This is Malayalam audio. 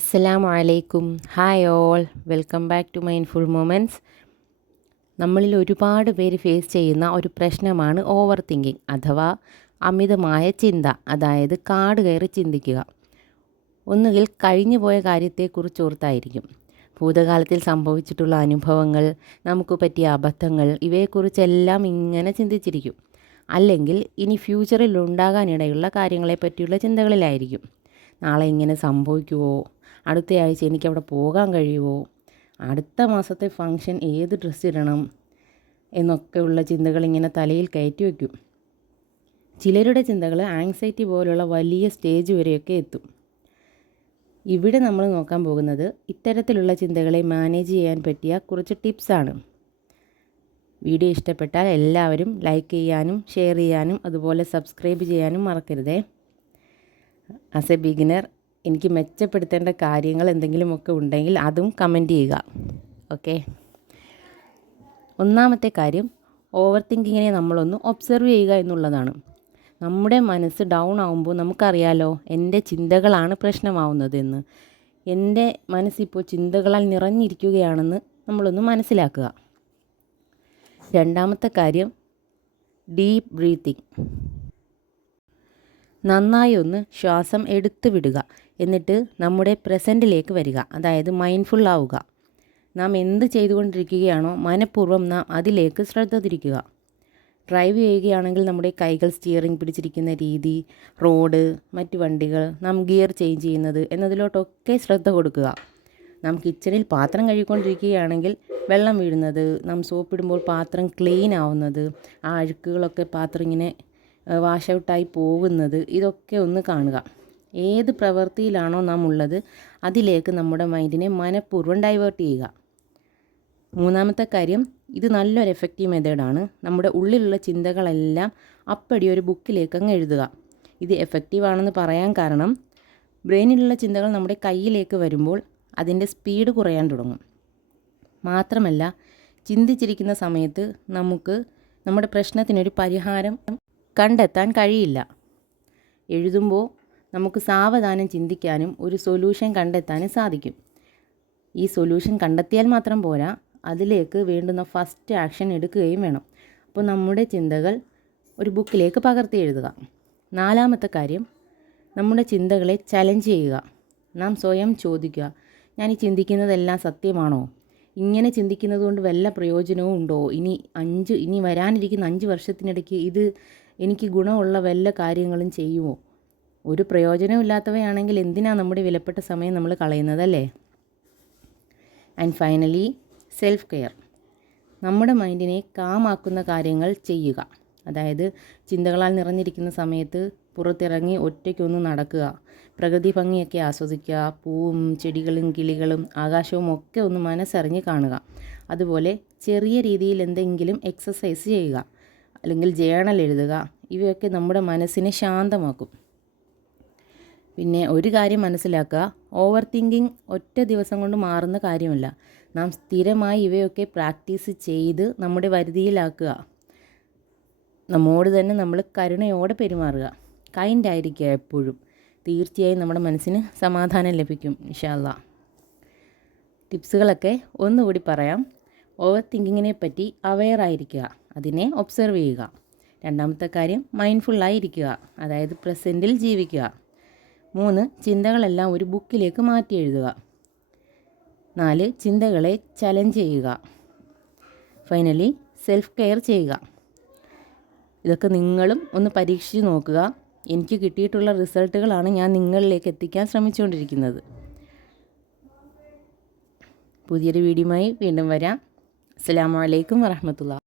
അസ്സലാമു അലൈക്കും. Hi all, welcome back to mindful moments. നമ്മളിൽ ഒരുപാട് പേര് ഫേസ് ചെയ്യുന്ന ഒരു പ്രശ്നമാണ് ഓവർ തിങ്കിങ് അഥവാ അമിതമായ ചിന്ത, അതായത് കാട് കയറി ചിന്തിക്കുക. ഒന്നുകിൽ കഴിഞ്ഞു പോയ കാര്യത്തെക്കുറിച്ച് ഓർത്തായിരിക്കും, ഭൂതകാലത്തിൽ സംഭവിച്ചിട്ടുള്ള അനുഭവങ്ങൾ, നമുക്ക് പറ്റിയ അബദ്ധങ്ങൾ, ഇവയെക്കുറിച്ചെല്ലാം ഇങ്ങനെ ചിന്തിച്ചിരിക്കും. അല്ലെങ്കിൽ ഇനി ഫ്യൂച്ചറിൽ ഉണ്ടാകാനിടയുള്ള കാര്യങ്ങളെ പറ്റിയുള്ള ചിന്തകളിലായിരിക്കും. നാളെ ഇങ്ങനെ സംഭവിക്കുമോ, അടുത്ത ആഴ്ച എനിക്കവിടെ പോകാൻ കഴിയുമോ, അടുത്ത മാസത്തെ ഫംഗ്ഷൻ ഏത് ഡ്രസ്സ് ഇടണം എന്നൊക്കെയുള്ള ചിന്തകൾ ഇങ്ങനെ തലയിൽ കയറ്റി വയ്ക്കും. ചിലരുടെ ചിന്തകൾ ആങ്സൈറ്റി പോലുള്ള വലിയ സ്റ്റേജ് വരെയൊക്കെ എത്തും. ഇവിടെ നമ്മൾ നോക്കാൻ പോകുന്നത് ഇത്തരത്തിലുള്ള ചിന്തകളെ മാനേജ് ചെയ്യാൻ പറ്റിയ കുറച്ച് ടിപ്സാണ്. വീഡിയോ ഇഷ്ടപ്പെട്ടാൽ എല്ലാവരും ലൈക്ക് ചെയ്യാനും ഷെയർ ചെയ്യാനും അതുപോലെ സബ്സ്ക്രൈബ് ചെയ്യാനും മറക്കരുതേ. ആസ് എ ബിഗിനർ എനിക്ക് മെച്ചപ്പെടുത്തേണ്ട കാര്യങ്ങൾ എന്തെങ്കിലുമൊക്കെ ഉണ്ടെങ്കിൽ അതും കമൻറ്റ് ചെയ്യുക. ഓക്കെ, ഒന്നാമത്തെ കാര്യം ഓവർ തിങ്കിങ്ങിനെ നമ്മളൊന്ന് ഒബ്സർവ് ചെയ്യുക എന്നുള്ളതാണ്. നമ്മുടെ മനസ്സ് ഡൗൺ ആകുമ്പോൾ നമുക്കറിയാലോ, എൻ്റെ ചിന്തകളാണ് പ്രശ്നമാവുന്നതെന്ന്. എൻ്റെ മനസ്സിപ്പോൾ ചിന്തകളാൽ നിറഞ്ഞിരിക്കുകയാണെന്ന് നമ്മളൊന്ന് മനസ്സിലാക്കുക. രണ്ടാമത്തെ കാര്യം ഡീപ്പ് ബ്രീത്തിങ്. നന്നായി ഒന്ന് ശ്വാസം എടുത്തു വിടുക, എന്നിട്ട് നമ്മുടെ പ്രസൻറ്റിലേക്ക് വരിക, അതായത് മൈൻഡ്ഫുൾ ആവുക. നാം എന്ത് ചെയ്തുകൊണ്ടിരിക്കുകയാണോ മനഃപൂർവ്വം നാം അതിലേക്ക് ശ്രദ്ധ തിരിക്കുക. ഡ്രൈവ് ചെയ്യുകയാണെങ്കിൽ നമ്മുടെ കൈകൾ സ്റ്റിയറിംഗ് പിടിച്ചിരിക്കുന്ന രീതി, റോഡ്, മറ്റ് വണ്ടികൾ, നാം ഗിയർ ചേഞ്ച് ചെയ്യുന്നത് എന്നതിലോട്ടൊക്കെ ശ്രദ്ധ കൊടുക്കുക. നാം കിച്ചണിൽ പാത്രം കഴുകിക്കൊണ്ടിരിക്കുകയാണെങ്കിൽ വെള്ളം വീഴുന്നത്, നാം സോപ്പിടുമ്പോൾ പാത്രം ക്ലീൻ ആവുന്നത്, ആ അഴുക്കുകളൊക്കെ പാത്രം ഇങ്ങനെ വാഷ് ഔട്ടായി പോകുന്നത്, ഇതൊക്കെ ഒന്ന് കാണുക. ഏത് പ്രവൃത്തിയിലാണോ നാം ഉള്ളത് അതിലേക്ക് നമ്മുടെ മൈൻഡിനെ മനഃപൂർവ്വം ഡൈവേർട്ട് ചെയ്യുക. മൂന്നാമത്തെ കാര്യം, ഇത് നല്ലൊരു എഫക്റ്റീവ് മെത്തേഡാണ്. നമ്മുടെ ഉള്ളിലുള്ള ചിന്തകളെല്ലാം അപ്പടി ഒരു ബുക്കിലേക്ക് അങ്ങ് എഴുതുക. ഇത് എഫക്റ്റീവ് ആണെന്ന് പറയാൻ കാരണം, ബ്രെയിനിലുള്ള ചിന്തകൾ നമ്മുടെ കയ്യിലേക്ക് വരുമ്പോൾ അതിൻ്റെ സ്പീഡ് കുറയാൻ തുടങ്ങും. മാത്രമല്ല, ചിന്തിച്ചിരിക്കുന്ന സമയത്ത് നമുക്ക് നമ്മുടെ പ്രശ്നത്തിനൊരു പരിഹാരം കണ്ടെത്താൻ കഴിയില്ല. എഴുതുമ്പോൾ നമുക്ക് സാവധാനം ചിന്തിക്കാനും ഒരു സൊല്യൂഷൻ കണ്ടെത്താനും സാധിക്കും. ഈ സൊല്യൂഷൻ കണ്ടെത്തിയാൽ മാത്രം പോരാ, അതിലേക്ക് വേണ്ടുന്ന ഫസ്റ്റ് ആക്ഷൻ എടുക്കുകയും വേണം. അപ്പോൾ നമ്മുടെ ചിന്തകൾ ഒരു ബുക്കിലേക്ക് പകർത്തി എഴുതുക. നാലാമത്തെ കാര്യം, നമ്മുടെ ചിന്തകളെ ചലഞ്ച് ചെയ്യുക. നാം സ്വയം ചോദിക്കുക, ഞാൻ ഈ ചിന്തിക്കുന്നതെല്ലാം സത്യമാണോ? ഇങ്ങനെ ചിന്തിക്കുന്നത് കൊണ്ട് വല്ല പ്രയോജനവും ഉണ്ടോ? ഇനി വരാനിരിക്കുന്ന 5 വർഷത്തിനിടയ്ക്ക് ഇത് എനിക്ക് ഗുണമുള്ള വല്ല കാര്യങ്ങളും ചെയ്യുമോ? ഒരു പ്രയോജനമില്ലാത്തവയാണെങ്കിൽ എന്തിനാണ് നമ്മുടെ വിലപ്പെട്ട സമയം നമ്മൾ കളയുന്നതല്ലേ? And finally, self care. നമ്മുടെ മൈൻഡിനെ കാമാക്കുന്ന കാര്യങ്ങൾ ചെയ്യുക. അതായത് ചിന്തകളാൽ നിറഞ്ഞിരിക്കുന്ന സമയത്ത് പുറത്തിറങ്ങി ഒറ്റയ്ക്കൊന്ന് നടക്കുക, പ്രകൃതി ഭംഗിയൊക്കെ ആസ്വദിക്കുക, പൂവും ചെടികളും കിളികളും ആകാശവും ഒക്കെ ഒന്ന് മനസ്സറിഞ്ഞ് കാണുക. അതുപോലെ ചെറിയ രീതിയിൽ എന്തെങ്കിലും എക്സസൈസ് ചെയ്യുക, അല്ലെങ്കിൽ ജേണൽ എഴുതുക. ഇവയൊക്കെ നമ്മുടെ മനസ്സിനെ ശാന്തമാക്കും. പിന്നെ ഒരു കാര്യം മനസ്സിലാക്കുക, ഓവർ തിങ്കിങ് ഒറ്റ ദിവസം കൊണ്ട് മാറുന്ന കാര്യമല്ല. നാം സ്ഥിരമായി ഇവയൊക്കെ പ്രാക്ടീസ് ചെയ്ത് നമ്മുടെ വരുതിയിലാക്കുക. നമ്മോട് തന്നെ നമ്മൾ കരുണയോടെ പെരുമാറുക, കൈൻഡായിരിക്കുക എപ്പോഴും. തീർച്ചയായും നമ്മുടെ മനസ്സിന് സമാധാനം ലഭിക്കും ഇൻഷാ അല്ലാഹ്. ടിപ്സുകളൊക്കെ ഒന്നുകൂടി പറയാം. ഓവർ തിങ്കിങ്ങിനെ പറ്റി അവെയറായിരിക്കുക, അതിനെ ഒബ്സർവ് ചെയ്യുക. രണ്ടാമത്തെ കാര്യം മൈൻഡ്ഫുള്ളായിരിക്കുക, അതായത് പ്രസൻറ്റിൽ ജീവിക്കുക. 3, ചിന്തകളെല്ലാം ഒരു ബുക്കിലേക്ക് മാറ്റി എഴുതുക. 4, ചിന്തകളെ ചലഞ്ച് ചെയ്യുക. ഫൈനലി, സെൽഫ് കെയർ ചെയ്യുക. ഇതൊക്കെ നിങ്ങളും ഒന്ന് പരീക്ഷിച്ച് നോക്കുക. എനിക്ക് കിട്ടിയിട്ടുള്ള റിസൾട്ടുകളാണ് ഞാൻ നിങ്ങളിലേക്ക് എത്തിക്കാൻ ശ്രമിച്ചുകൊണ്ടിരിക്കുന്നത്. പുതിയൊരു വീഡിയോയുമായി വീണ്ടും വരാം. അസ്സലാമു അലൈക്കും വറഹ്മത്തുള്ളാഹി.